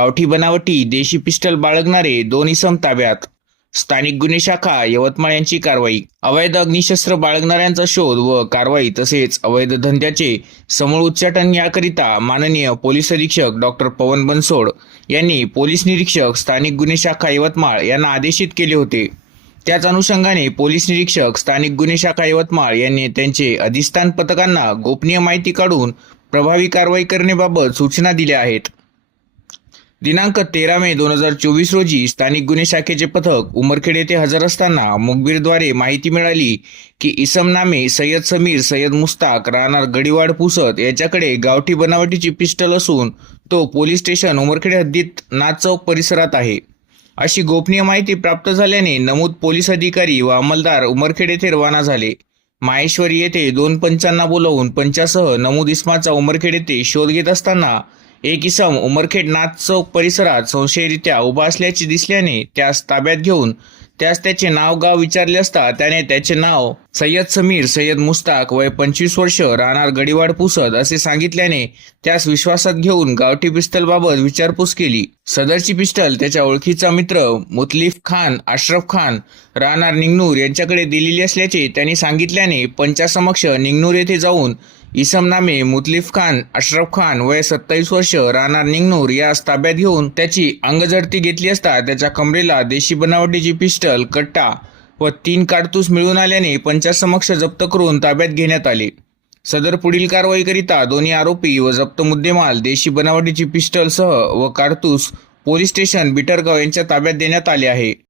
गावठी बनावटी देशी पिस्टल बाळगणारे दोन इसम ताब्यात. स्थानिक गुन्हे शाखा यवतमाळ यांची कारवाई. अवैध अग्निशस्त्र बाळगणाऱ्यांचा शोध व कारवाई तसेच अवैध धंद्याचे समूळ उच्चाटन याकरिता माननीय पोलीस अधीक्षक डॉक्टर पवन बनसोड यांनी पोलीस निरीक्षक स्थानिक गुन्हे शाखा यवतमाळ यांना आदेशित केले होते. त्याच अनुषंगाने पोलीस निरीक्षक स्थानिक गुन्हे शाखा यवतमाळ यांनी त्यांचे अधिष्ठान पथकांना गोपनीय माहिती काढून प्रभावी कारवाई करण्याबाबत सूचना दिल्या आहेत. दिनांक तेरा मे दोन हजार चोवीस रोजी स्थानिक गुन्हे शाखेचे पथक उमरखेड येथे हजर असताना मुखबीरद्वारे माहिती मिळाली की इसम नामे सय्यद समीर सय्यद मुस्ताक राहणार गडीवाड पुसत याच्याकडे गावठी बनावटीची पिस्टल असून तो पोलीस स्टेशन उमरखेड हद्दीत नाथ चौक परिसरात आहे. अशी गोपनीय माहिती प्राप्त झाल्याने नमूद पोलीस अधिकारी व अंमलदार उमरखेड येथे रवाना झाले. माहेश्वरी येथे दोन पंचांना बोलावून पंचासह नमूद इस्माचा उमरखेड येथे शोध घेत असताना एक इसम उमरखेड नाथ चौक परिसरात संशयरित्या उभा असल्याचे दिसल्याने त्यास ताब्यात घेऊन त्यास त्याचे नाव गाव विचारले असता त्याने त्याचे नाव सय्यद समीर सय्यद मुस्ताक वय पंचवीस वर्ष राहणार गडीवाड पुसद असे सांगितल्याने त्यास विश्वासात घेऊन गावठी पिस्तलबाबत विचारपूस केली. सदरची पिस्टल त्याच्या ओळखीचा मित्र मुतलिफ खान अशरफ खान राहणार निंगनूर यांच्याकडे दिलेली असल्याचे त्यांनी सांगितल्याने पंचासमक्ष निंगनूर येथे जाऊन इसम नामे मुतलिफ खान अशरफ खान वय सत्तावीस वर्ष राहणार निंगनूर यास ताब्यात घेऊन त्याची अंगझडती घेतली असता त्याच्या कमरेला देशी बनावटीची पिस्टल कट्टा व तीन काडतूस मिळून आल्याने पंचासमक्ष जप्त करून ताब्यात घेण्यात आले. सदर पुढील कारवाईकरिता दोन्ही आरोपी व जप्त मुद्देमाल देशी बनावटीची पिस्टलसह व काडतूस पोलीस स्टेशन बिटरगाव यांच्या ताब्यात देण्यात आले आहे.